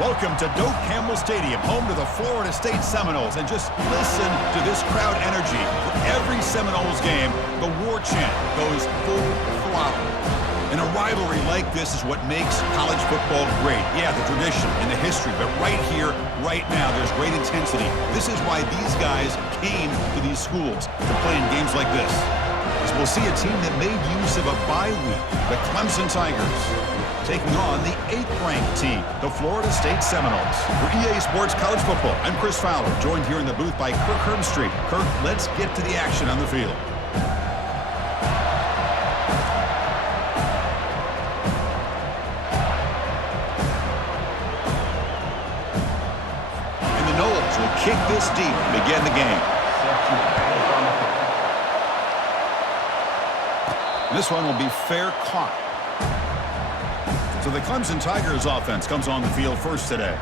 Welcome to Doak Campbell Stadium, home to the Florida State Seminoles. And just listen to this crowd energy. For every Seminoles game, the war chant goes full throttle. And a rivalry like this is what makes college football great. Yeah, the tradition and the history, but right here, right now, there's great intensity. This is why these guys came to these schools to play in games like this. As we'll see a team that made use of a bye week, the Clemson Tigers, taking on the 8th-ranked team, the Florida State Seminoles. For EA Sports College Football, I'm Chris Fowler, joined here in the booth by Kirk Herbstreit. Kirk, let's get to the action on the field. And the Noles will kick this deep to begin the game. This one will be fair caught. So the Clemson Tigers offense comes on the field first today.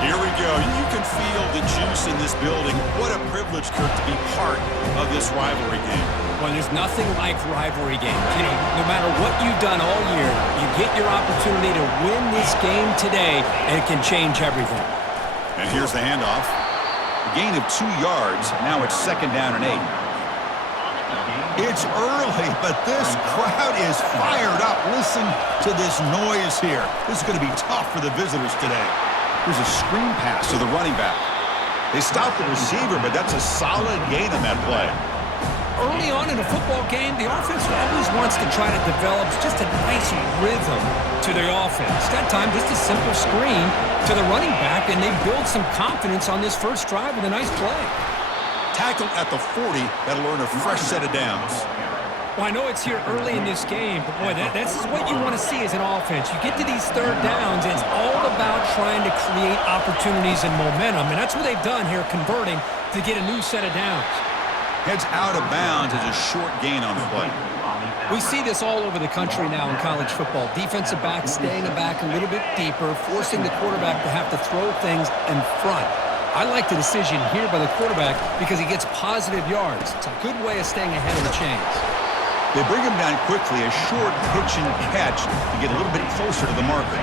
Here we go. You can feel the juice in this building. What a privilege, Kirk, to be part of this rivalry game. Well, there's nothing like rivalry games. You know, no matter what you've done all year, you get your opportunity to win this game today, and it can change everything. And here's the handoff. A gain of 2 yards. Now it's 2nd down and 8. It's early, but this crowd is fired up. Listen to this noise here. This is going to be tough for the visitors today. Here's a screen pass to the running back. They stopped the receiver, but that's a solid gain on that play. Early on in a football game, the offense always wants to try to develop just a nice rhythm to their offense. That time, just a simple screen to the running back, and they build some confidence on this first drive with a nice play. Tackled at the 40, that'll earn a fresh set of downs. Well, I know it's here early in this game, but boy, this is what you want to see as an offense. You get to these 3rd downs, and it's all about trying to create opportunities and momentum, and that's what they've done here, converting to get a new set of downs. Heads out of bounds as a short gain on the play. We see this all over the country now in college football. Defensive backs staying back a little bit deeper, forcing the quarterback to have to throw things in front. I like the decision here by the quarterback because he gets positive yards. It's a good way of staying ahead of the chains. They bring him down quickly, a short pitch and catch to get a little bit closer to the marker.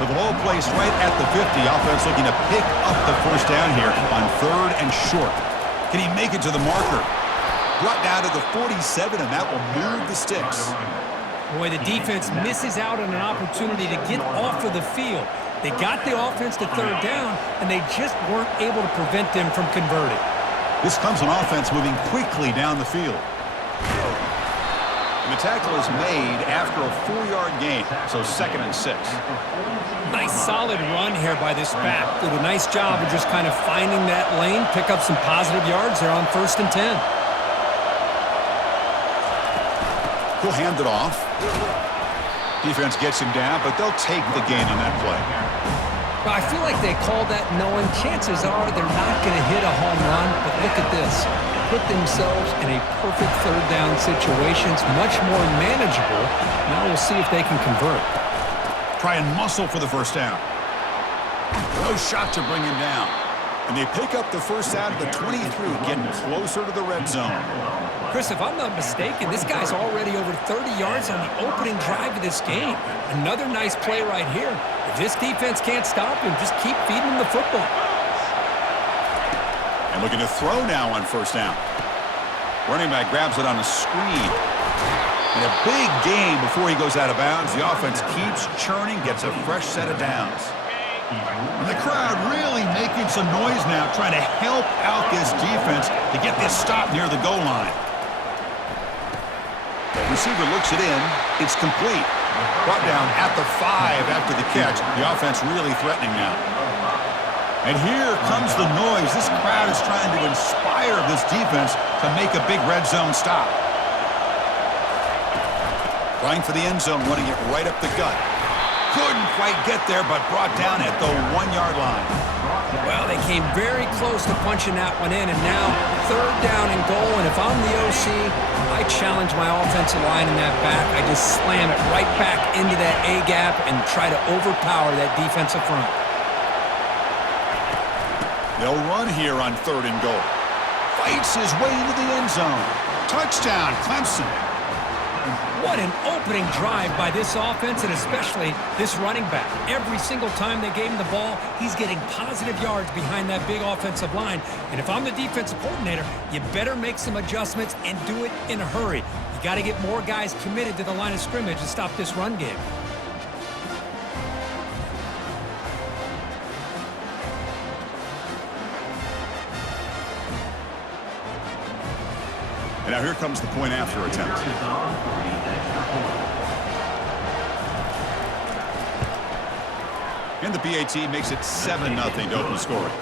So the ball placed right at the 50. Offense looking to pick up the first down here on 3rd and short. Can he make it to the marker? Brought down to the 47, and that will move the sticks. Boy, the defense misses out on an opportunity to get off of the field. They got the offense to 3rd down, and they just weren't able to prevent them from converting. This Clemson offense moving quickly down the field. And the tackle is made after a 4-yard gain, so 2nd and 6. Nice solid run here by this back. Did a nice job of just kind of finding that lane, pick up some positive yards there on 1st and 10. He'll hand it off. Defense gets him down, but they'll take the gain on that play. Well, I feel like they called that knowing chances are they're not going to hit a home run, but look at this. Put themselves in a perfect 3rd down situation. It's much more manageable. Now we'll see if they can convert. Try and muscle for the first down. No shot to bring him down. And they pick up the first down at the 23, getting closer to the red zone. Chris, if I'm not mistaken, this guy's already over 30 yards on the opening drive of this game. Another nice play right here. If this defense can't stop him, just keep feeding him the football. And looking to throw now on 1st down. Running back grabs it on a screen. And a big gain before he goes out of bounds. The offense keeps churning, gets a fresh set of downs. And the crowd really making some noise now, trying to help out this defense to get this stop near the goal line. Receiver looks it in. It's complete. Brought down at the 5 after the catch. The offense really threatening now. And here comes the noise. This crowd is trying to inspire this defense to make a big red zone stop. Trying for the end zone, running it right up the gut. Couldn't quite get there, but brought down at the 1-yard line. Well, they came very close to punching that one in, and now 3rd down and goal. And if I'm the OC, I challenge my offensive line in that back. I just slam it right back into that A-gap and try to overpower that defensive front. They'll run here on 3rd and goal. Fights his way into the end zone. Touchdown, Clemson. What What an opening drive by this offense, and especially this running back. Every single time they gave him the ball, he's getting positive yards behind that big offensive line. And if I'm the defensive coordinator, you better make some adjustments and do it in a hurry. You got to get more guys committed to the line of scrimmage to stop this run game. And now here comes the point after attempt. And the PAT makes it 7-0 to open scoring.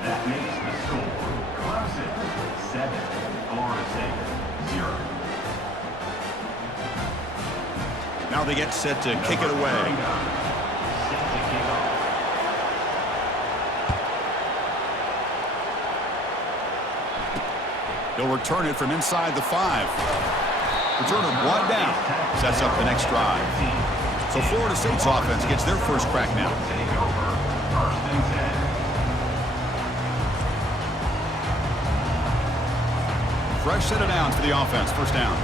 That makes the score Clemson 7, Florida State 0. Now they get set to kick it away. They'll return it from inside the 5. Return it one down. Sets up the next drive. So Florida State's offense gets their first crack now. Fresh set of downs for the offense. First down.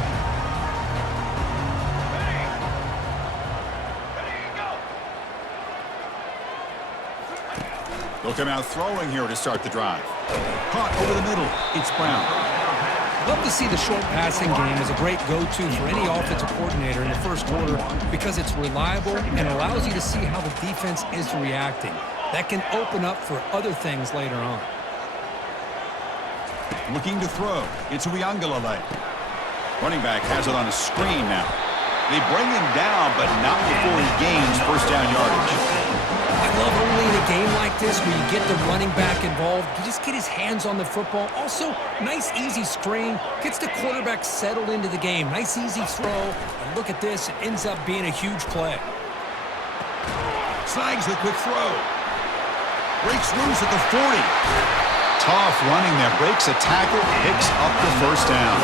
They'll come out throwing here to start the drive. Caught over the middle. It's Brown. Love to see the short passing game as a great go-to for any offensive coordinator in the first quarter because it's reliable and allows you to see how the defense is reacting. That can open up for other things later on. Looking to throw. It's Uiagalelei. Running back has it on a screen now. They bring him down, but not before he gains first down yardage. I love only in a game like this where you get the running back involved. You just get his hands on the football. Also, nice, easy screen. Gets the quarterback settled into the game. Nice, easy throw. And look at this. It ends up being a huge play. Snags the quick throw. Breaks loose at the 40. Tough running there. Breaks a tackle. Picks up the first down.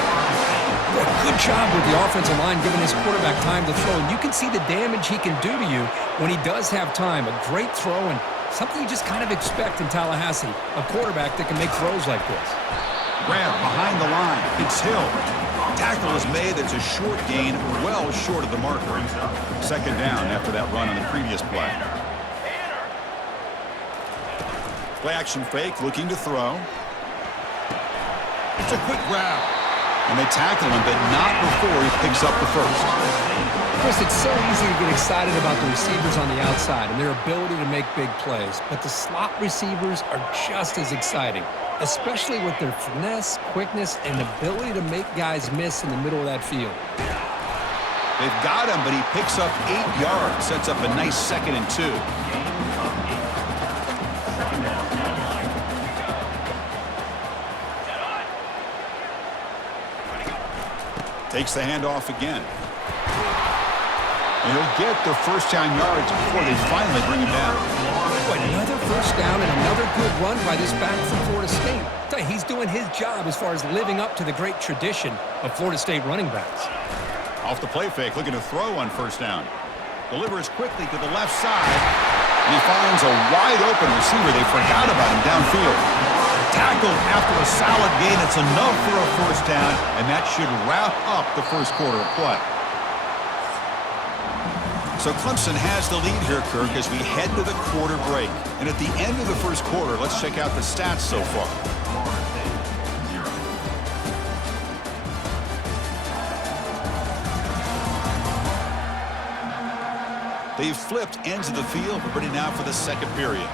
Good job with the offensive line giving his quarterback time to throw. And you can see the damage he can do to you when he does have time. A great throw and something you just kind of expect in Tallahassee. A quarterback that can make throws like this. Grab behind the line. It's Hill. Tackle is made. That's a short gain, well short of the marker. Second down after that run on the previous play. Play action fake, looking to throw. It's a quick grab. And they tackle him, but not before he picks up the first. Chris, it's so easy to get excited about the receivers on the outside and their ability to make big plays. But the slot receivers are just as exciting, especially with their finesse, quickness, and ability to make guys miss in the middle of that field. They've got him, but he picks up 8 yards. Sets up a nice 2nd and 2. Takes the handoff again. And he'll get the first down yards before they finally bring him down. Another first down and another good run by this back from Florida State. He's doing his job as far as living up to the great tradition of Florida State running backs. Off the play fake, looking to throw on first down. Delivers quickly to the left side. And he finds a wide open receiver. They forgot about him downfield. Tackled after a solid gain. It's enough for a first down, and that should wrap up the first quarter of play. So Clemson has the lead here, Kirk, as we head to the quarter break. And at the end of the first quarter, let's check out the stats so far. They've flipped ends of the field, ready now for the second period.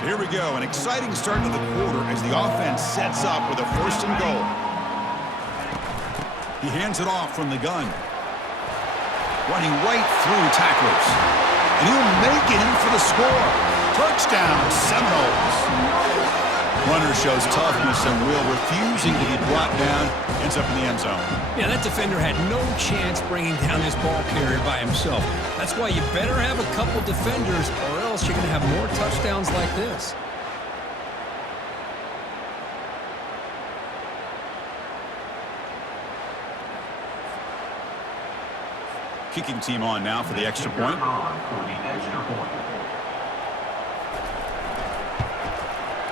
So here we go, an exciting start to the quarter as the offense sets up with a 1st and goal. He hands it off from the gun. Running right through tacklers. And he'll make it in for the score. Touchdown, Seminoles. Runner shows toughness and will, refusing to be brought down. Ends up in the end zone. Yeah, that defender had no chance bringing down this ball carrier by himself. That's why you better have a couple defenders or else you're going to have more touchdowns like this. Kicking team on now for the extra point.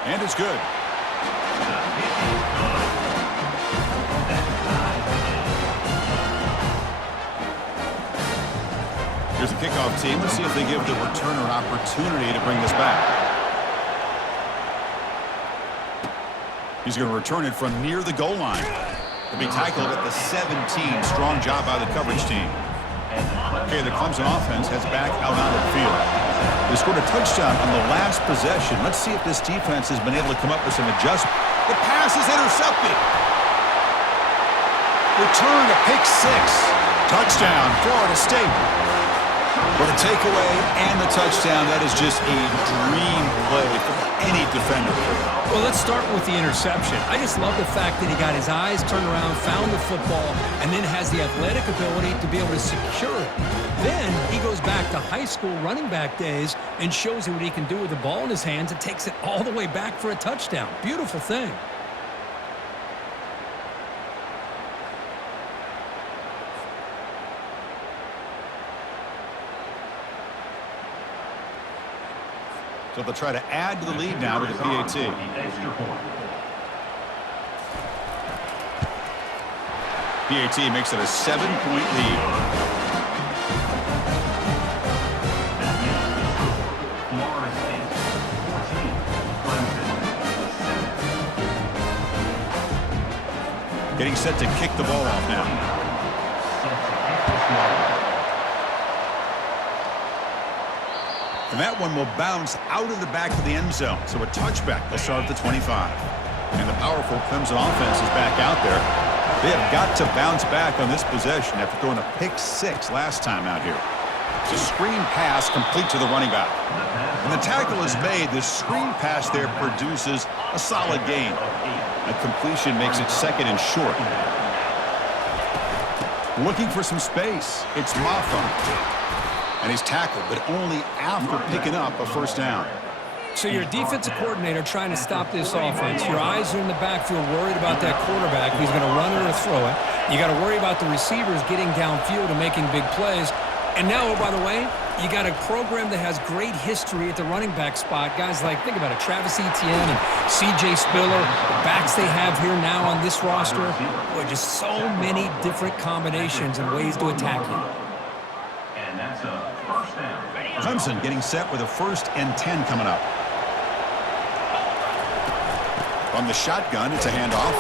And it's good. kickoff team. Let's see if they give the returner an opportunity to bring this back. He's going to return it from near the goal line. To be tackled at the 17. Strong job by the coverage team. Okay, the Clemson offense heads back out on the field. They scored a touchdown on the last possession. Let's see if this defense has been able to come up with some adjustment. The pass is intercepted. Return to pick 6. Touchdown, Florida State. For the takeaway and the touchdown, that is just a dream play for any defender. Well, let's start with the interception. I just love the fact that he got his eyes turned around, found the football, and then has the athletic ability to be able to secure it. Then he goes back to high school running back days and shows you what he can do with the ball in his hands and takes it all the way back for a touchdown. Beautiful thing. So they'll try to add to the lead now with the PAT. PAT makes it a 7-point lead. Getting set to kick the ball off now. And that one will bounce out of the back of the end zone. So a touchback. They'll start at the 25. And the powerful Clemson offense is back out there. They have got to bounce back on this possession after throwing a pick 6 last time out here. It's a screen pass complete to the running back. When the tackle is made, the screen pass there produces a solid gain. A completion makes it second and short. Looking for some space. It's Maffa. And he's tackled, but only after picking up a first down. So you're a defensive coordinator trying to stop this offense. Your eyes are in the backfield worried about that quarterback who's going to run it or throw it. You got to worry about the receivers getting downfield and making big plays. And now, oh, by the way, you got a program that has great history at the running back spot. Guys like, think about it, Travis Etienne and C.J. Spiller, the backs they have here now on this roster. Boy, just so many different combinations and ways to attack you. That's a first down. Clemson getting set with a 1st and 10 coming up. From the shotgun, it's a handoff.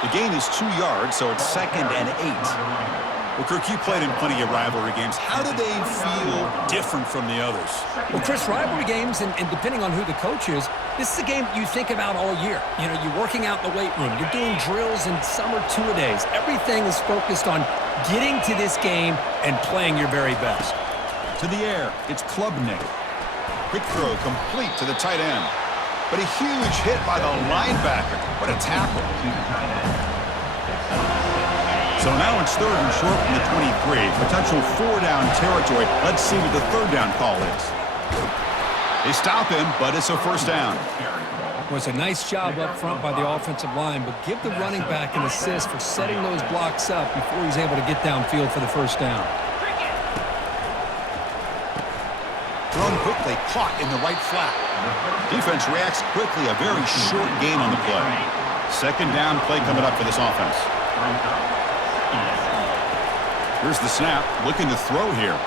The gain is 2 yards, so it's 2nd and 8. Well, Kirk, you played in plenty of rivalry games. How do they feel different from the others? Well, Chris, rivalry games, and depending on who the coach is, this is a game you think about all year. You know, you're working out in the weight room. You're doing drills, and some are 2-a-days. Everything is focused on getting to this game and playing your very best. To the air, it's Klubnik. Quick throw complete to the tight end. But a huge hit by the linebacker. What a tackle. So now it's 3rd and short from the 23. Potential 4-down territory. Let's see what the 3rd down call is. They stop him, but it's a first down. Well, it's a nice job up front by the offensive line, but give the running back an assist for setting those blocks up before he's able to get downfield for the first down. Thrown quickly, caught in the right flat. Defense reacts quickly, a very short gain on the play. 2nd down play coming up for this offense. Here's the snap, looking to throw here.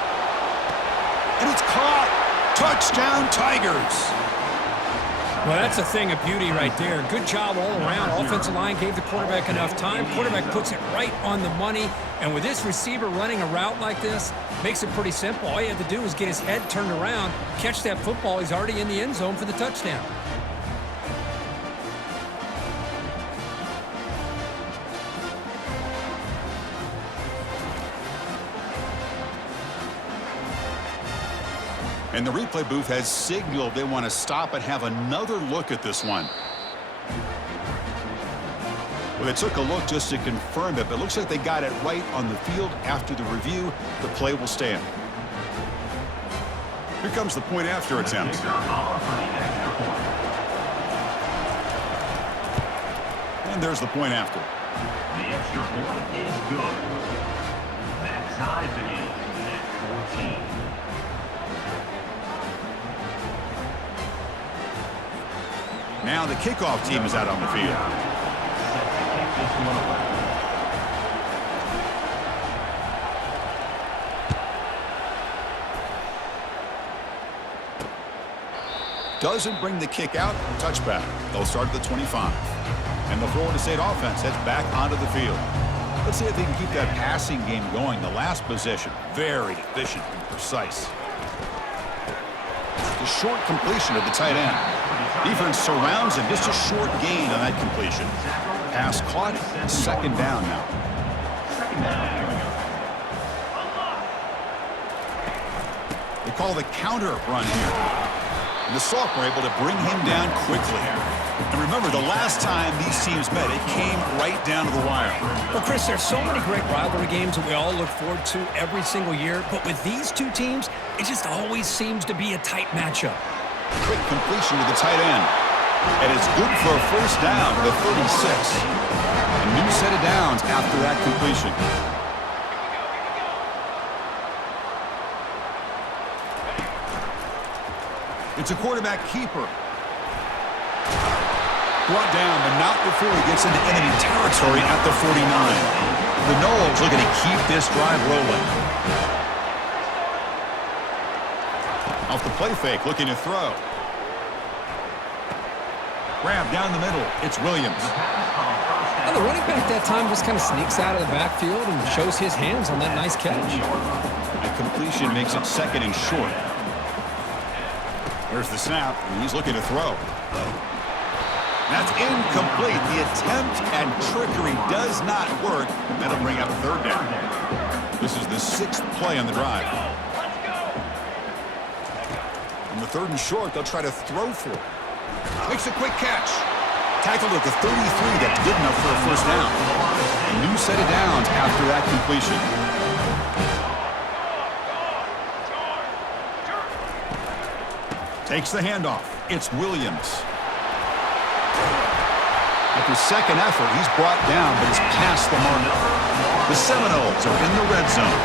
And it's caught! Touchdown, Tigers! Well, that's a thing of beauty right there. Good job all around. Offensive line gave the quarterback enough time. Quarterback puts it right on the money. And with this receiver running a route like this, makes it pretty simple. All you had to do was get his head turned around, catch that football. He's already in the end zone for the touchdown. And the replay booth has signaled they want to stop and have another look at this one. Well, they took a look just to confirm it, but it looks like they got it right on the field. After the review, the play will stand. Here comes the point after attempt. And there's the point after. The extra point is good. That ties the game at 14. Now the kickoff team is out on the field. doesn't bring the kick out. Touchback. They'll start at the 25. And the Florida State offense heads back onto the field. Let's see if they can keep that passing game going. The last possession, very efficient and precise. The short completion of the tight end. Defense surrounds him. Just a short gain on that completion. Pass caught. Second down now. They call the counter run here. And the Sophomore able to bring him down quickly. And remember, the last time these teams met, it came right down to the wire. Well, Chris, there's so many great rivalry games that we all look forward to every single year. But with these two teams, it just always seems to be a tight matchup. Quick completion to the tight end. And it's good for a first down to the 36. A new set of downs after that completion. It's a quarterback keeper. Brought down, but not before he gets into enemy territory at the 49. The Noles looking to keep this drive rolling. Off the play fake, looking to throw. Grab down the middle. It's Williams. Well, the running back that time just kind of sneaks out of the backfield and shows his hands on that nice catch. The completion makes it second and short. There's the snap, and he's looking to throw. That's incomplete. The attempt at trickery does not work. That'll bring up third down. This is the 6th play on the drive. On the 3rd and short, they'll try to throw for it. Makes a quick catch. Tackled at the 33. That's good enough for a first down. A new set of downs after that completion. Takes the handoff. It's Williams. After second effort, he's brought down, but he's past the mark. The Seminoles are in the red zone.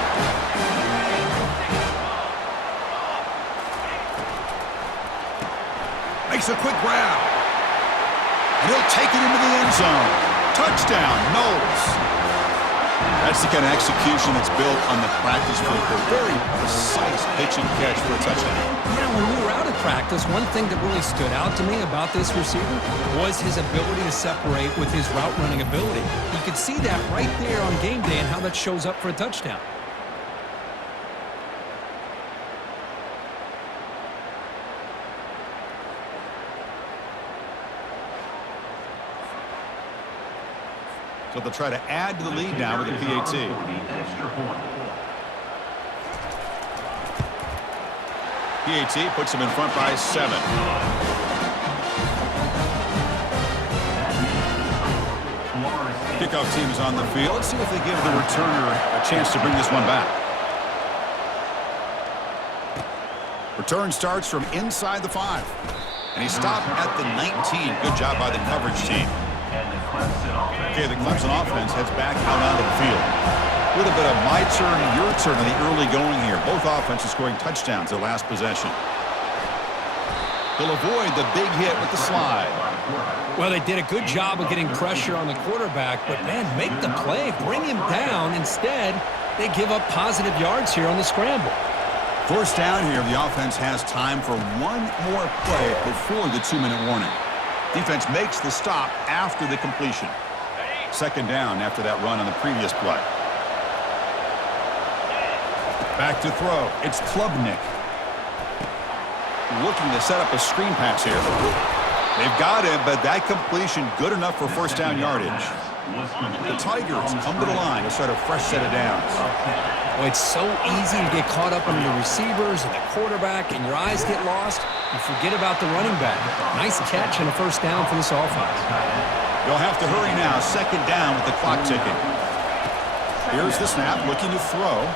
Makes a quick grab. And he'll take it into the end zone. Touchdown, Noles. That's the kind of execution that's built on the practice field. A very precise pitch and catch for a touchdown. Yeah, when we were out of practice, one thing that really stood out to me about this receiver was his ability to separate with his route running ability. You could see that right there on game day and how that shows up for a touchdown. So they'll try to add to the lead now with the PAT. PAT puts them in front by 7. Kickoff team is on the field. Let's see if they give the returner a chance to bring this one back. Return starts from inside the 5. And he stopped at the 19. Good job by the coverage team. Okay, the Clemson offense heads back out onto the field. A little bit of my turn, your turn in the early going here. Both offenses scoring touchdowns their last possession. They'll avoid the big hit with the slide. Well, they did a good job of getting pressure on the quarterback, but, man, make the play, bring him down. Instead, they give up positive yards here on the scramble. First down here, the offense has time for one more play before the 2-minute warning. Defense makes the stop after the completion. Second down after that run on the previous play. Back to throw. It's Klubnik. Looking to set up a screen pass here. They've got him, but that completion good enough for first down yardage. The Tigers come to the line to start a fresh set of downs. Well, it's so easy to get caught up in the receivers and the quarterback, and your eyes get lost. You forget about the running back. Nice catch and a first down for this offense. You'll have to hurry now. Second down with the clock ticking. Here's the snap, looking to throw.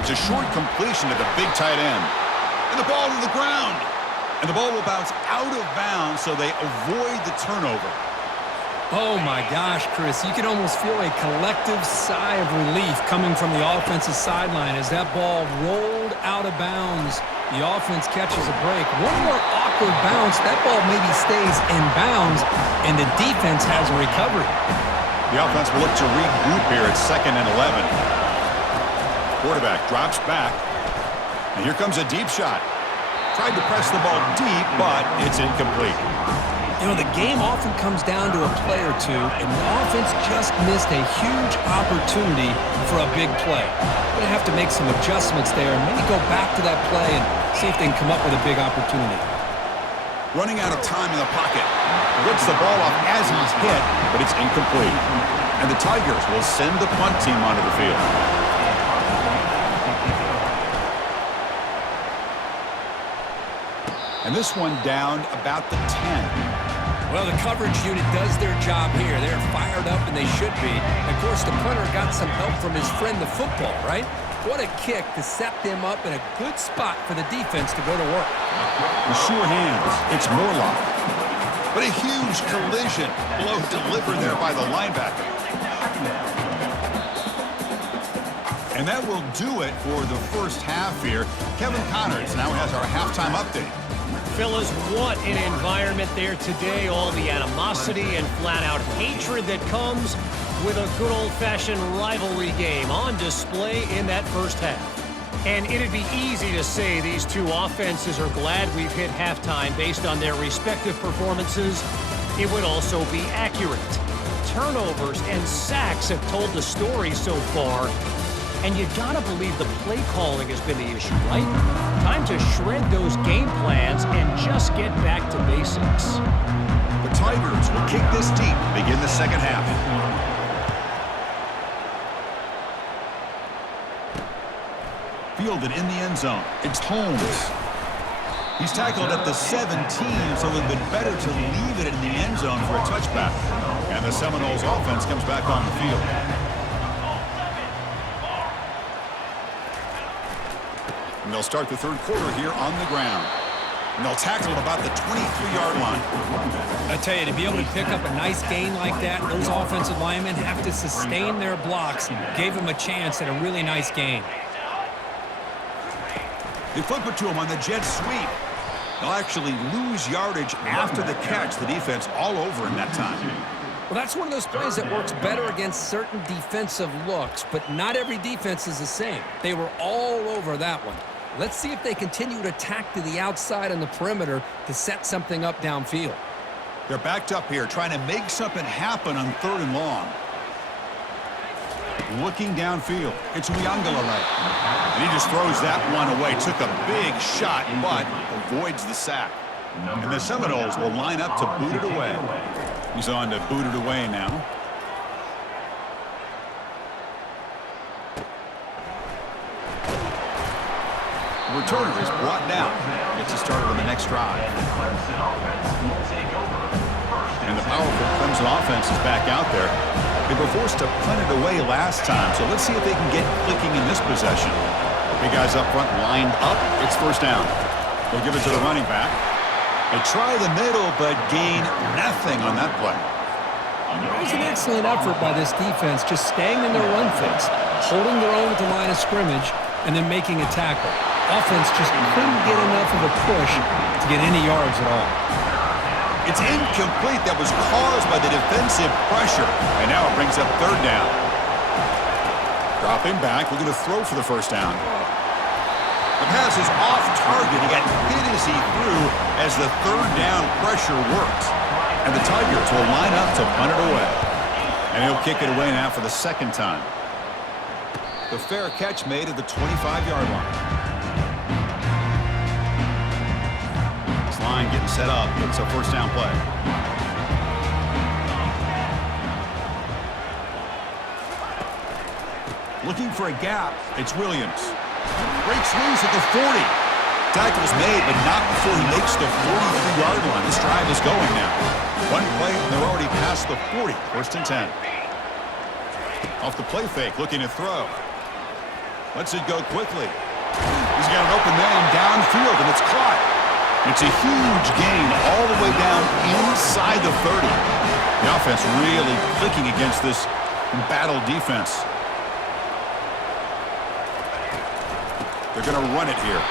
It's a short completion to the big tight end. And the ball to the ground. And the ball will bounce out of bounds, so they avoid the turnover. Oh, my gosh, Chris. You can almost feel a collective sigh of relief coming from the offensive sideline as that ball rolled out of bounds. The offense catches a break. One more awkward bounce. That ball maybe stays in bounds, and the defense has a recovery. The offense will look to regroup here at 2nd and 11. Quarterback drops back. And here comes a deep shot. Tried to press the ball deep, but it's incomplete. You know, the game often comes down to a play or two, and the offense just missed a huge opportunity for a big play. They're going to have to make some adjustments there and maybe go back to that play and see if they can come up with a big opportunity. Running out of time in the pocket. Rips the ball off as he's hit, but it's incomplete. And the Tigers will send the punt team onto the field. And this one down about the 10. Well, the coverage unit does their job here. They're fired up, and they should be. Of course, the punter got some help from his friend, the football, right? What a kick to set them up in a good spot for the defense to go to work. The sure hands. It's Morlock. But a huge collision blow delivered there by the linebacker. And that will do it for the first half here. Kevin Connors now has our halftime update. Fellas, what an environment there today. All the animosity and flat-out hatred that comes with a good old-fashioned rivalry game on display in that first half. And it'd be easy to say these two offenses are glad we've hit halftime based on their respective performances. It would also be accurate. Turnovers and sacks have told the story so far. And you gotta believe the play calling has been the issue, right? Time to shred those game plans and just get back to basics. The Tigers will kick this deep to begin the second half. Fielded in the end zone. It's Holmes. He's tackled at the 17, so it would have been better to leave it in the end zone for a touchback. And the Seminoles offense comes back on the field. And they'll start the third quarter here on the ground. And they'll tackle at about the 23-yard line. I tell you, to be able to pick up a nice gain like that, those offensive linemen have to sustain their blocks. Gave them a chance at a really nice gain. They flip it to him on the jet sweep. They'll actually lose yardage after the catch. The defense all over him that time. Well, that's one of those plays that works better against certain defensive looks, but not every defense is the same. They were all over that one. Let's see if they continue to attack to the outside on the perimeter to set something up downfield. They're backed up here, trying to make something happen on 3rd and long. Looking downfield, it's Uiagalelei. And he just throws that one away. Took a big shot, but avoids the sack. And the Seminoles will line up to boot it away. He's on to boot it away now. The returner is brought down. Gets us started on the next drive. And the powerful Clemson offense is back out there. They were forced to punt it away last time, so let's see if they can get clicking in this possession. Big guys up front lined up. It's first down. They'll give it to the running back. They try the middle, but gain nothing on that play. It was an excellent effort by this defense, just staying in their run fix, holding their own at the line of scrimmage, and then making a tackle. Offense just couldn't get enough of a push to get any yards at all. It's incomplete. That was caused by the defensive pressure. And now it brings up 3rd down. Dropping back, looking to throw for the first down. The pass is off target. He got hit as he threw as the 3rd down pressure worked. And the Tigers will line up to punt it away. And he'll kick it away now for the 2nd time. The fair catch made at the 25-yard line. This line getting set up. It's a first down play. Looking for a gap. It's Williams. Breaks loose at the 40. Tackle's made, but not before he makes the 43-yard line. This drive is going now. One play, and they're already past the 40. 1st and 10. Off the play fake, looking to throw. Lets it go quickly. He's got an open man downfield, and it's caught. It's a huge gain all the way down inside the 30. The offense really clicking against this embattled defense. They're going to run it here.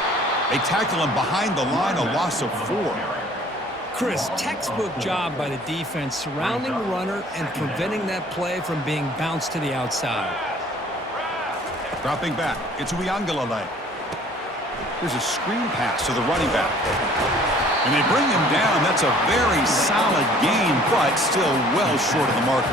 They tackle him behind the line, a loss of 4. Chris, textbook job by the defense surrounding the runner and preventing that play from being bounced to the outside. Dropping back, it's Uiagalelei. Here's a screen pass to the running back. And they bring him down. That's a very solid gain, but still well short of the marker.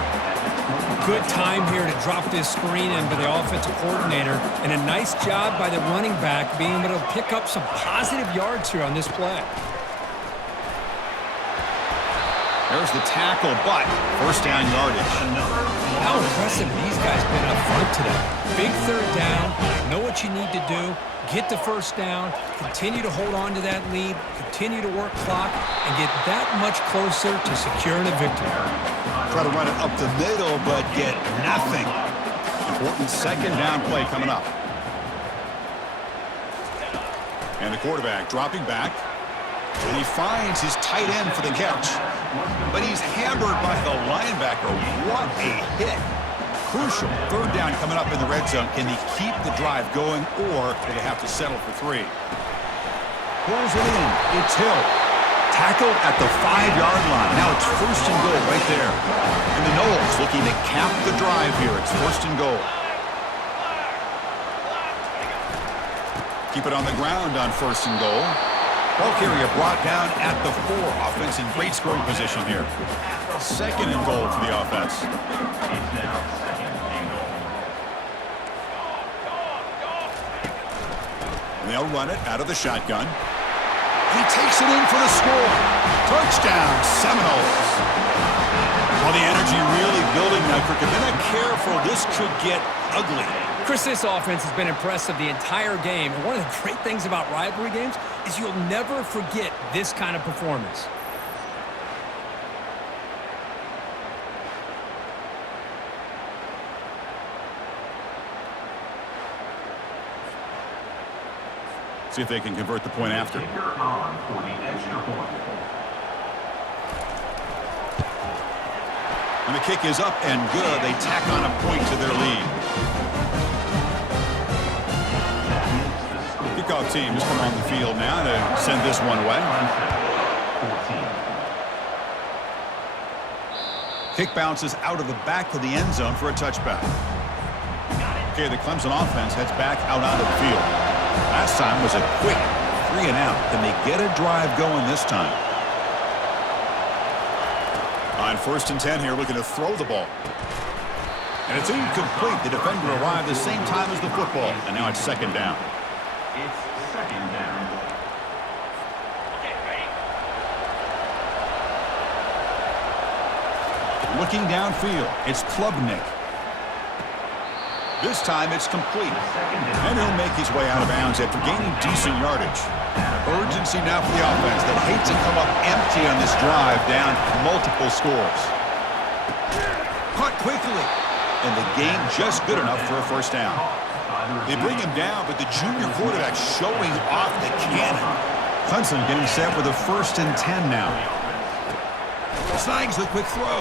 Good time here to drop this screen in by the offensive coordinator, and a nice job by the running back being able to pick up some positive yards here on this play. There's the tackle, but first down yardage. How impressive these guys been up front today. Big third down, know what you need to do, get the first down, continue to hold on to that lead, continue to work clock, and get that much closer to securing a victory. Try to run it up the middle, but get nothing. Important second down play coming up. And the quarterback dropping back. And he finds his tight end for the catch. But he's hammered by the linebacker. What a hit. Crucial third down coming up in the red zone. Can he keep the drive going, or do they have to settle for 3? Pulls it in. It's Hill. Tackled at the 5-yard line. Now it's first and goal right there. And the Noles looking to cap the drive here. It's first and goal. Keep it on the ground on first and goal. Ball carrier brought down at the 4. Offense in great scoring position here. Second and goal for the offense. And they'll run it out of the shotgun. He takes it in for the score. Touchdown, Seminoles. Well, the energy really building now, Kirk. If they're not careful, this could get ugly. Chris, this offense has been impressive the entire game. And one of the great things about rivalry games is you'll never forget this kind of performance. See if they can convert the point after. And the kick is up and good. They tack on a point to their lead. Kickoff team has come on the field now to send this one away. Kick bounces out of the back of the end zone for a touchback. Okay, the Clemson offense heads back out onto the field. Last time was a quick 3 and out. Can they get a drive going this time? On first and 10 here, looking to throw the ball. And it's incomplete. The defender arrived the same time as the football. And now it's second down. It's second down. Looking downfield, it's Klubnik. This time it's complete. And he'll make his way out of bounds after gaining decent yardage. Urgency now for the offense that hates to come up empty on this drive, down multiple scores. Caught quickly. And the game just good enough for a first down. They bring him down, but the junior quarterback showing off the cannon. Clemson getting set with a first and 10 now. Snags the quick throw.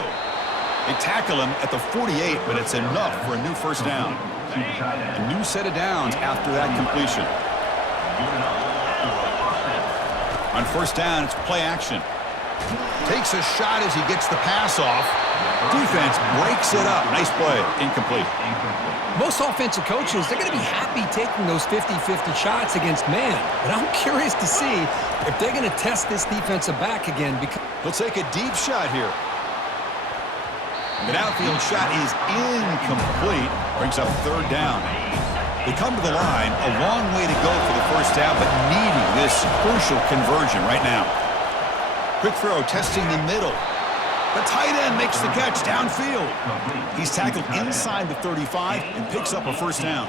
They tackle him at the 48, but it's enough for a new first down. A new set of downs after that completion. On first down, it's play action. Takes a shot as he gets the pass off. Defense breaks it up. Nice play. Incomplete. Most offensive coaches, they're going to be happy taking those 50-50 shots against man. But I'm curious to see if they're going to test this defensive back again. Because he'll take a deep shot here. The downfield shot is incomplete. Brings up third down. They come to the line. A long way to go for the first down, but needing this crucial conversion right now. Quick throw, testing the middle. The tight end makes the catch downfield. He's tackled inside the 35 and picks up a first down.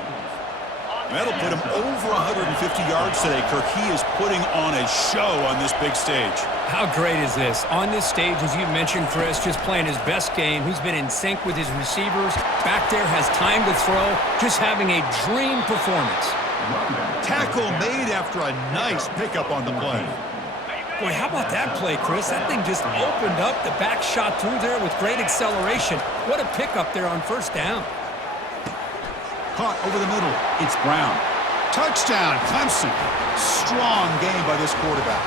And that'll put him over 150 yards today, Kirk. He is putting on a show on this big stage. how great is this? On this stage, as you mentioned, Chris, just playing his best game. He's been in sync with his receivers. Back there, has time to throw. Just having a dream performance. Tackle made after a nice pickup on the play. Boy, how about that play, Chris? That thing just opened up. The back shot through there with great acceleration. What a pickup there on first down. Caught over the middle. It's Brown. Touchdown, Clemson. Strong game by this quarterback.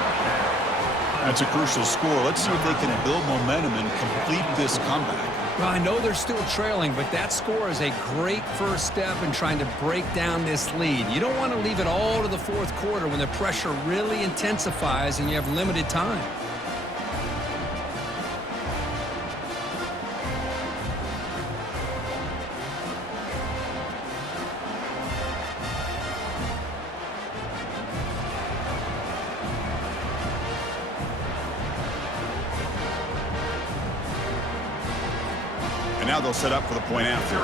That's a crucial score. Let's see if they can build momentum and complete this comeback. Well, I know they're still trailing, but that score is a great first step in trying to break down this lead. You don't want to leave it all to the fourth quarter when the pressure really intensifies and you have limited time. And now they'll set up for the point after.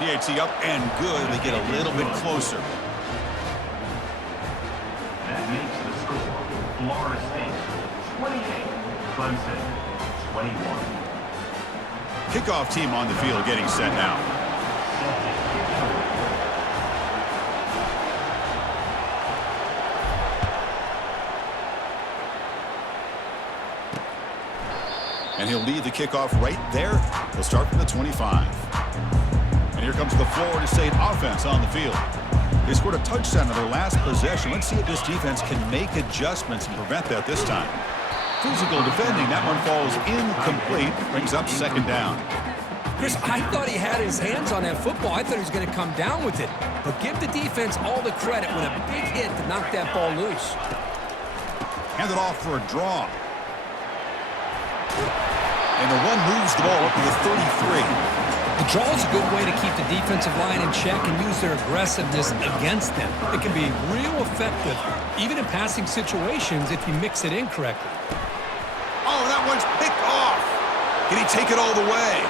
PAT up and good. They get a little bit closer. That makes the score Florida State 28, Clemson 21. Kickoff team on the field getting set now. And he'll lead the kickoff right there. He'll start from the 25. And here comes the Florida State offense on the field. They scored a touchdown on their last possession. Let's see if this defense can make adjustments and prevent that this time. Physical defending. That one falls incomplete. Brings up second down. Chris, I thought he had his hands on that football. I thought he was going to come down with it. But give the defense all the credit with a big hit to knock that ball loose. Hand it off for a draw. And the one moves the ball up to the 33. The draw is a good way to keep the defensive line in check and use their aggressiveness against them. It can be real effective, even in passing situations, if you mix it in correctly. Oh, that one's picked off. Can he take it all the way?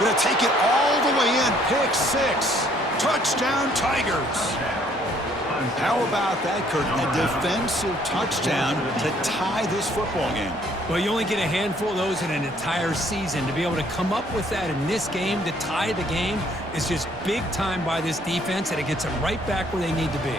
Gonna take it all the way in. Pick six. Touchdown, Tigers. How about that, Kurt? A defensive touchdown to tie this football game. Well, you only get a handful of those in an entire season. To be able to come up with that in this game, to tie the game, is just big time by this defense, and it gets them right back where they need to be.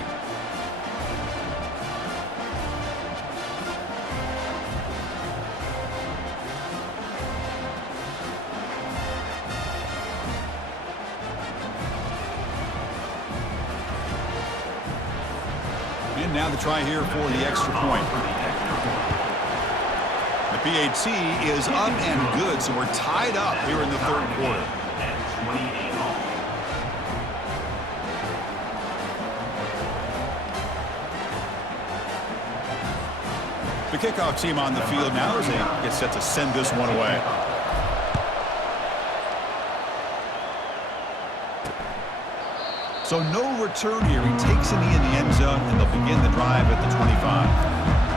And now the try here for the extra point. The PAT is up and good, so we're tied up here in the third quarter. The kickoff team on the field now as they get set to send this one away. So no return here. He takes a knee in the end zone, and they'll begin the drive at the 25.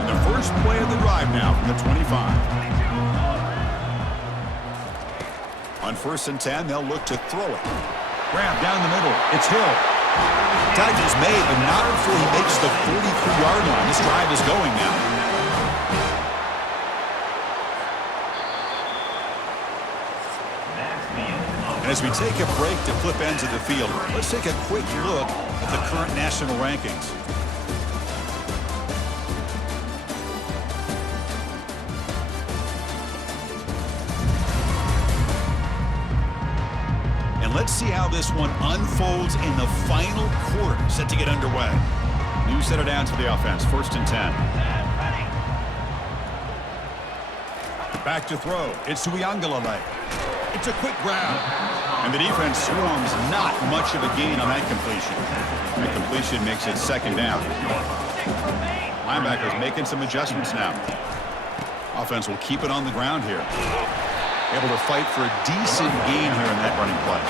And the first play of the drive now from the 25. On 1st and 10, they'll look to throw it. Grab down the middle. It's Hill. Tackle is made, but not before he makes the 43-yard line. This drive is going now. And as we take a break to flip ends of the field, let's take a quick look at the current national rankings. And let's see how this one unfolds in the final quarter, set to get underway. New set it down to the offense, 1st and 10. Back to throw. It's Uiagalelei. It's a quick grab. And the defense swarms not much of a gain on that completion. That completion makes it second down. Linebackers making some adjustments now. Offense will keep it on the ground here. Able to fight for a decent gain here in that running play.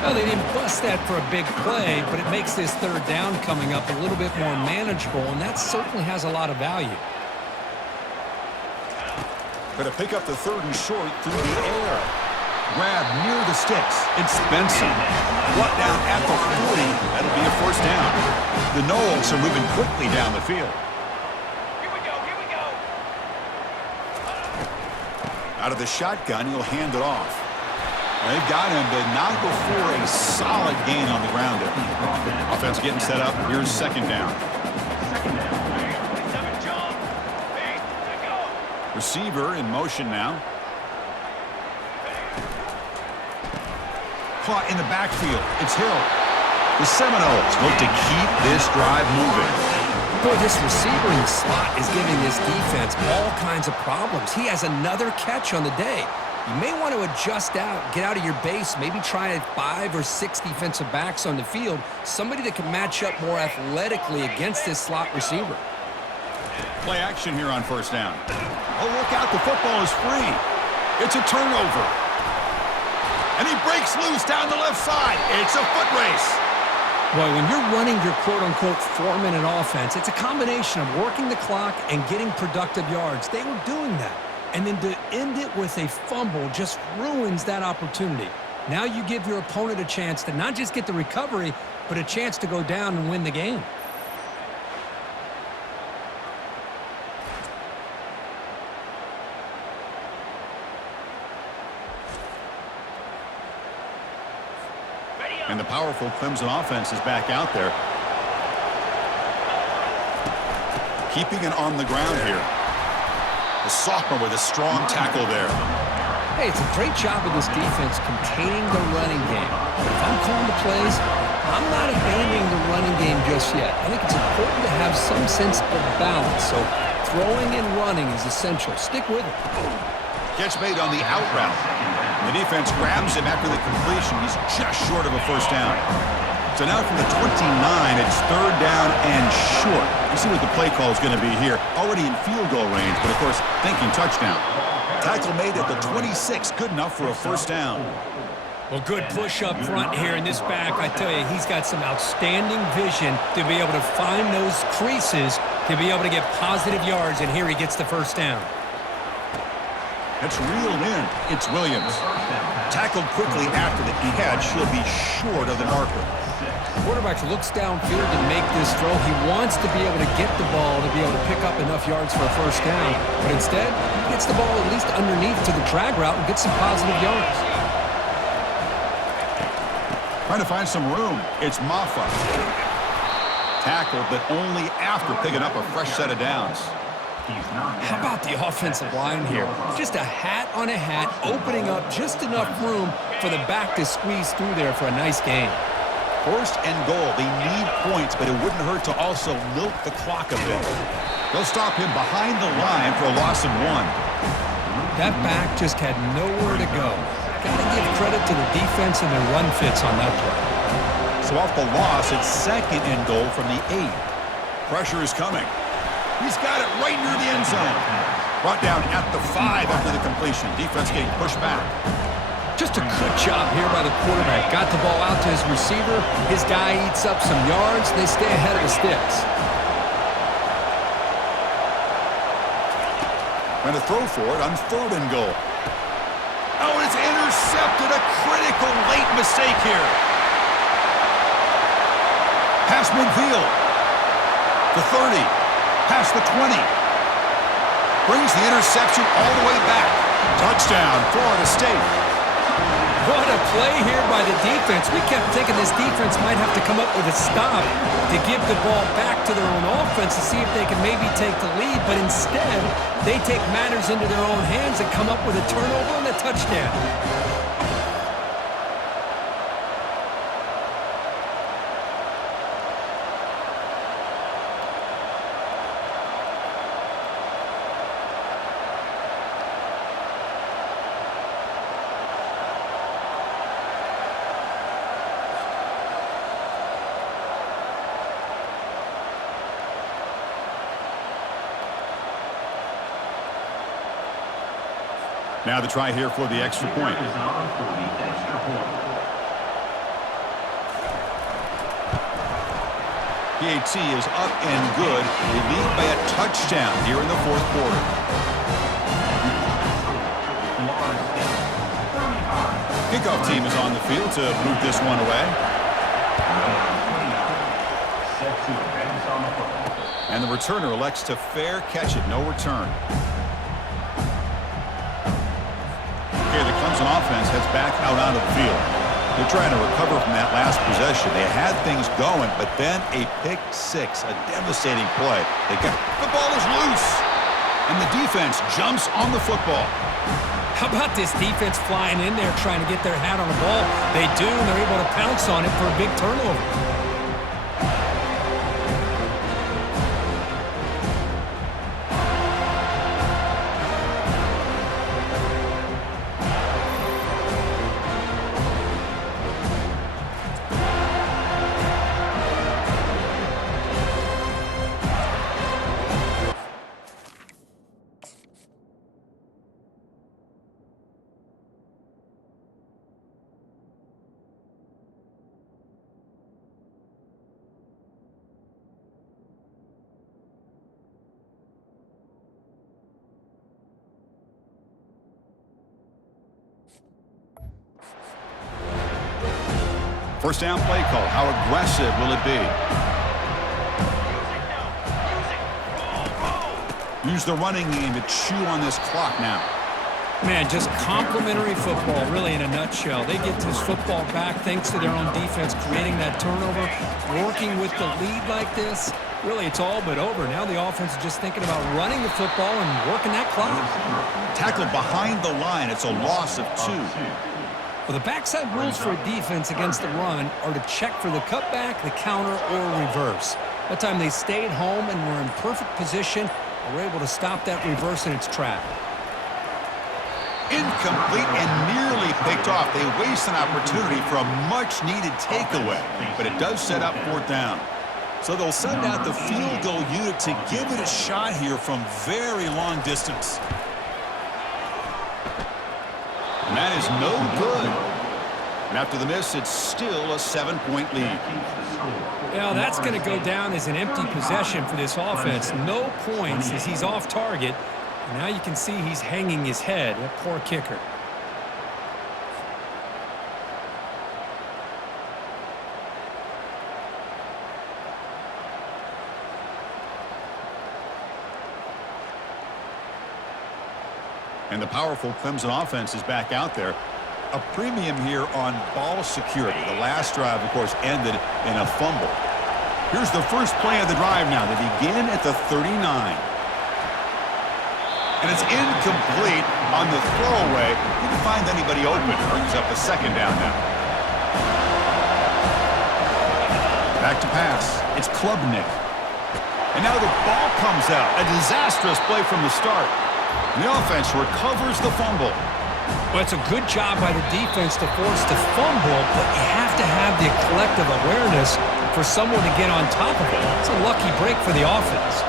Well, they didn't bust that for a big play, but it makes this third down coming up a little bit more manageable, and that certainly has a lot of value. Going to pick up the 3rd and short through the air. Grab near the sticks. It's Benson. Brought down at the 40. That'll be a 1st down. The Noles are moving quickly down the field. Here we go. Out of the shotgun, he'll hand it off. They've got him, but not before a solid gain on the ground there. Offense getting set up. Here's 2nd down. Receiver in motion now. Caught in the backfield. It's Hill. The Seminoles look to keep this drive moving. Boy, this receiver in the slot is giving this defense all kinds of problems. He has another catch on the day. You may want to adjust out, get out of your base, maybe try 5 or 6 defensive backs on the field, somebody that can match up more athletically against this slot receiver. Play action here on first down. Oh, look out, the football is free. It's a turnover. And he breaks loose down the left side. It's a foot race. Boy, when you're running your quote-unquote 4-minute offense, it's a combination of working the clock and getting productive yards. They were doing that. And then to end it with a fumble just ruins that opportunity. Now you give your opponent a chance to not just get the recovery, but a chance to go down and win the game. And the powerful Clemson offense is back out there. Keeping it on the ground here. The sophomore with a strong tackle there. Hey, it's a great job of this defense containing the running game. But if I'm calling the plays, I'm not abandoning the running game just yet. I think it's important to have some sense of balance. So throwing and running is essential. Stick with it. Catch made on the out route. The defense grabs him after the completion. He's just short of a first down. So now from the 29, it's 3rd down and short. You see what the play call is going to be here. Already in field goal range, but of course, thinking touchdown. Tackle made at the 26, good enough for a first down. Well, good push up front here in this back. I tell you, he's got some outstanding vision to be able to find those creases, to be able to get positive yards, and here he gets the first down. It's reeled in. It's Williams. Tackled quickly after the catch. He'll be short of the marker. The quarterback looks downfield to make this throw. He wants to be able to get the ball to be able to pick up enough yards for a first down. But instead, he gets the ball at least underneath to the drag route and gets some positive yards. Trying to find some room. It's Maffa. Tackled, but only after picking up a fresh set of downs. How about the offensive line here? Just a hat on a hat, opening up just enough room for the back to squeeze through there for a nice gain. 1st and goal. They need points, but it wouldn't hurt to also milk the clock a bit. They'll stop him behind the line for a loss of 1. That back just had nowhere to go. Got to give credit to the defense and their run fits on that play. So off the loss, it's 2nd and goal from the 8. Pressure is coming. He's got it right near the end zone. Brought down at the 5 after the completion. Defense getting pushed back. Just a good job here by the quarterback. Got the ball out to his receiver. His guy eats up some yards. They stay ahead of the sticks. Trying to throw for it on 3rd and goal. Oh, it's intercepted. A critical late mistake here. Pass midfield. The 30. Past the 20. Brings the interception all the way back. Touchdown, Florida State. What a play here by the defense. We kept thinking this defense might have to come up with a stop to give the ball back to their own offense to see if they can maybe take the lead. But instead, they take matters into their own hands and come up with a turnover and a touchdown. Now the try here for the extra point. PAT is up and good. They lead by a touchdown here in the 4th quarter. Kickoff team is on the field to move this one away. And the returner elects to fair catch it. No return. Okay, the Clemson offense heads back out onto the field. They're trying to recover from that last possession. They had things going, but then a pick 6, a devastating play. The ball is loose, and the defense jumps on the football. How about this defense flying in there trying to get their hat on the ball? They do, and they're able to pounce on it for a big turnover. First down play call. How aggressive will it be? Use the running game to chew on this clock now. Man, just complimentary football, really, in a nutshell. They get this football back thanks to their own defense, creating that turnover, working with the lead like this. Really, it's all but over. Now the offense is just thinking about running the football and working that clock. Tackled behind the line. It's a loss of 2. Well, the backside rules for a defense against the run are to check for the cutback, the counter, or reverse. That time they stayed home and were in perfect position and were able to stop that reverse in its track. Incomplete and nearly picked off. They waste an opportunity for a much-needed takeaway, but it does set up 4th down. So they'll send out the field goal unit to give it a shot here from very long distance. And that is no good. And after the miss, it's still a 7-point lead. Well, that's going to go down as an empty possession for this offense. No points as he's off target. And now you can see he's hanging his head. That poor kicker. And the powerful Clemson offense is back out there. A premium here on ball security. The last drive, of course, ended in a fumble. Here's the first play of the drive now. They begin at the 39. And it's incomplete on the throwaway. Didn't find anybody open. Brings up the 2nd down now. Back to pass. It's Klubnik. And now the ball comes out. A disastrous play from the start. And the offense recovers the fumble. Well, it's a good job by the defense to force the fumble, but you have to have the collective awareness for someone to get on top of it. It's a lucky break for the offense.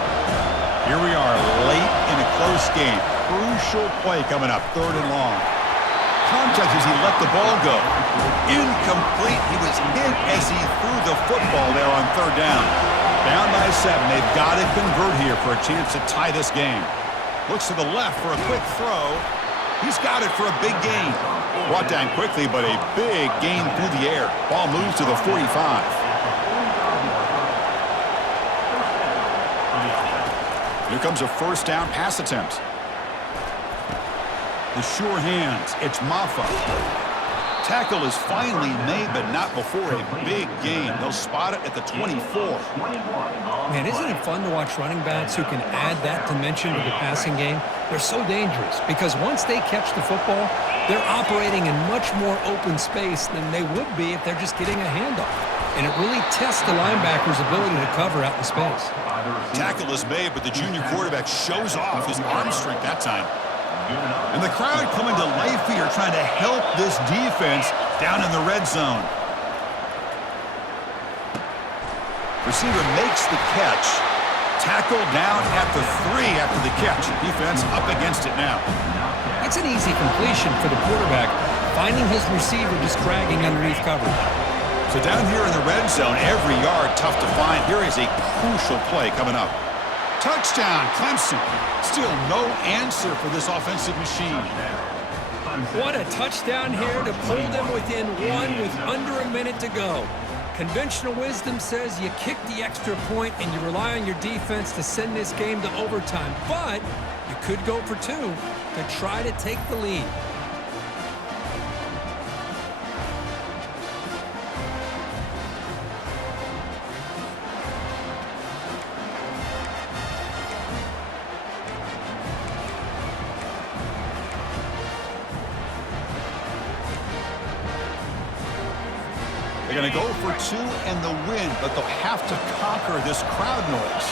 Here we are late in a close game. Crucial play coming up, 3rd and long. Contact as he let the ball go. Incomplete. He was hit as he threw the football there on 3rd down. Down by 7. They've got to convert here for a chance to tie this game. Looks to the left for a quick throw. He's got it for a big gain. Brought down quickly, but a big gain through the air. Ball moves to the 45. Here comes a 1st down pass attempt. The sure hands. It's Maffa. Tackle is finally made, but not before a big gain. They'll spot it at the 24. Man, isn't it fun to watch running backs who can add that dimension to the passing game? They're so dangerous because once they catch the football, they're operating in much more open space than they would be if they're just getting a handoff. And it really tests the linebacker's ability to cover out in space. Tackle is made, but the junior quarterback shows off his arm strength that time. And the crowd coming to life here trying to help this defense down in the red zone. Receiver makes the catch. Tackle down at the 3 after the catch. Defense up against it now. It's an easy completion for the quarterback, finding his receiver just dragging underneath coverage. So down here in the red zone, every yard tough to find. Here is a crucial play coming up. Touchdown, Clemson. Still no answer for this offensive machine. What a touchdown here to pull them within 1 with under a minute to go. Conventional wisdom says you kick the extra point and you rely on your defense to send this game to overtime. But you could go for 2 to try to take the lead. They're going to go for 2 and the win, but they'll have to conquer this crowd noise.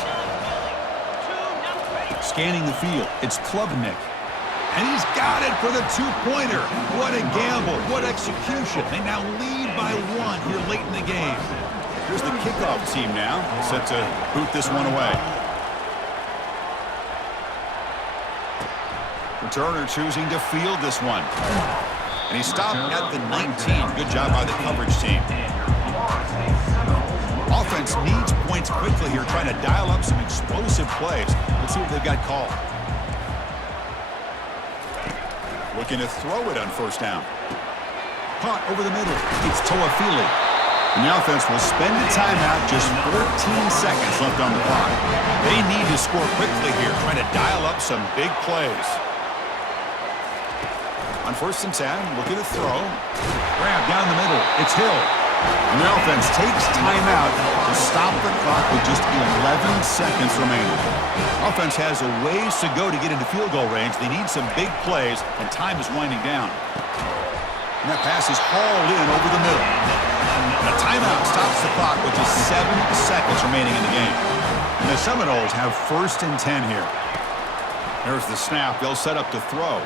Scanning the field, it's Klubnik. And he's got it for the 2-pointer. What a gamble, what execution. They now lead by 1 here late in the game. Here's the kickoff team now, set to boot this one away. Returner choosing to field this one. And he stopped at the 19. Good job by the coverage team. Offense needs points quickly here, trying to dial up some explosive plays. Let's see what they've got called. Looking to throw it on 1st down. Caught over the middle. It's Toafili. And the offense will spend a timeout, just 14 seconds left on the clock. They need to score quickly here, trying to dial up some big plays. On 1st and 10, looking to throw. Grab down the middle. It's Hill. And the offense takes timeout to stop the clock with just 11 seconds remaining. Offense has a ways to go to get into field goal range. They need some big plays, and time is winding down. And that pass is hauled in over the middle. And a timeout stops the clock with just 7 seconds remaining in the game. And the Seminoles have 1st and 10 here. There's the snap. They'll set up to throw.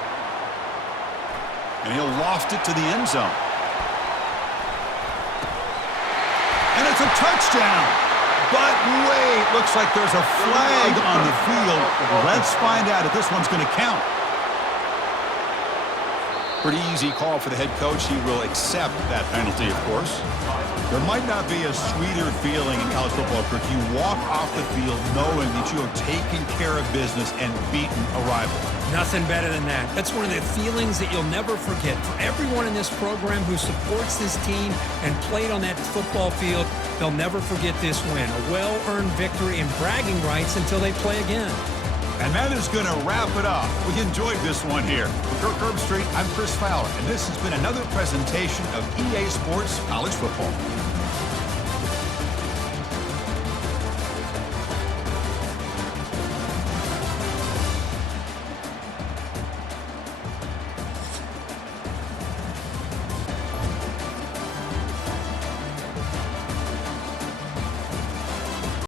And he'll loft it to the end zone. And it's a touchdown. But wait, looks like there's a flag on the field. Let's find out if this one's going to count. Pretty easy call for the head coach. He will accept that penalty, of course. There might not be a sweeter feeling in college football, Kirk. You walk off the field knowing that you have taken care of business and beaten a rival. Nothing better than that. That's one of the feelings that you'll never forget. For everyone in this program who supports this team and played on that football field, they'll never forget this win. A well-earned victory and bragging rights until they play again. And that is going to wrap it up. We enjoyed this one here. For Kirk Herbstreit, I'm Chris Fowler, and this has been another presentation of EA Sports College Football.